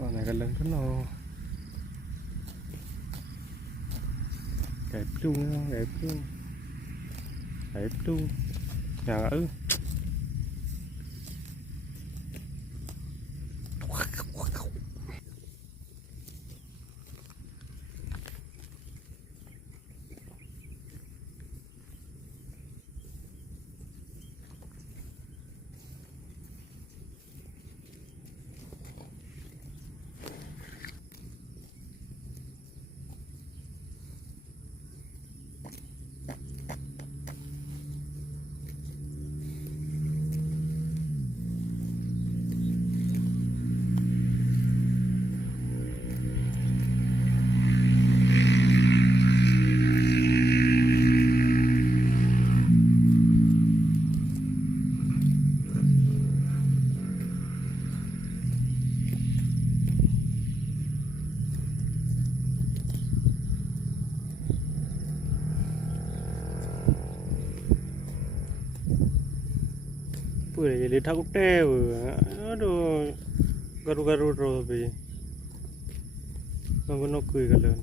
Con này gần lần rất nó đẹp luôn, đẹp luôn, đẹp luôn, nhà ở. Jadi takut deh, aduh, garu-garu terus bi, nggak nokui kalian.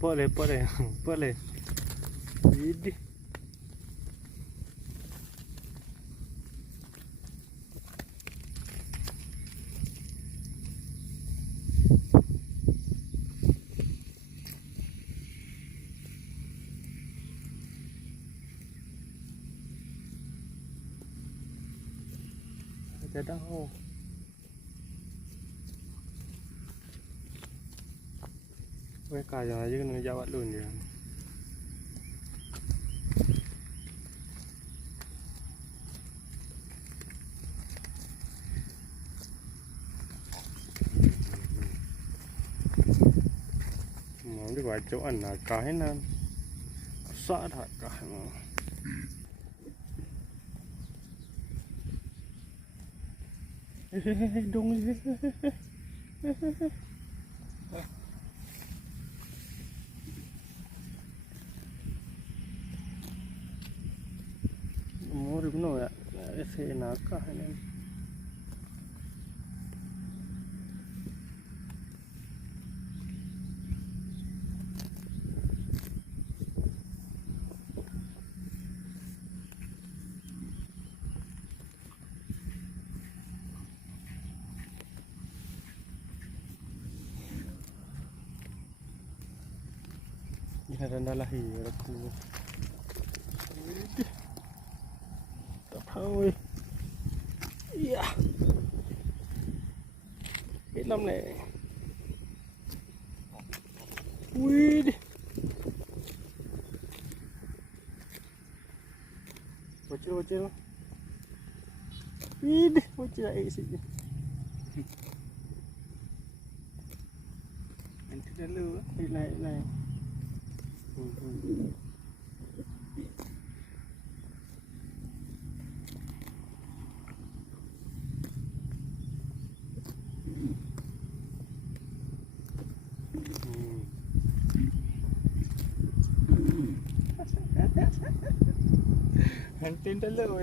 Boleh, boleh, ini. Ada dah. Mereka aja kena jawab dulu dia. Mau đi vào chỗ ăn là cái nè, sợ thật cái mà. Đúng rồi. Mau đi đâu vậy? Xe nào cả hay nên. Ini rendah lahir aku. Tak tahu. Iya. Hitam nih. Wih. Bocil. Wih, bocil air sini. Nanti dulu, naik. Hantin dulu,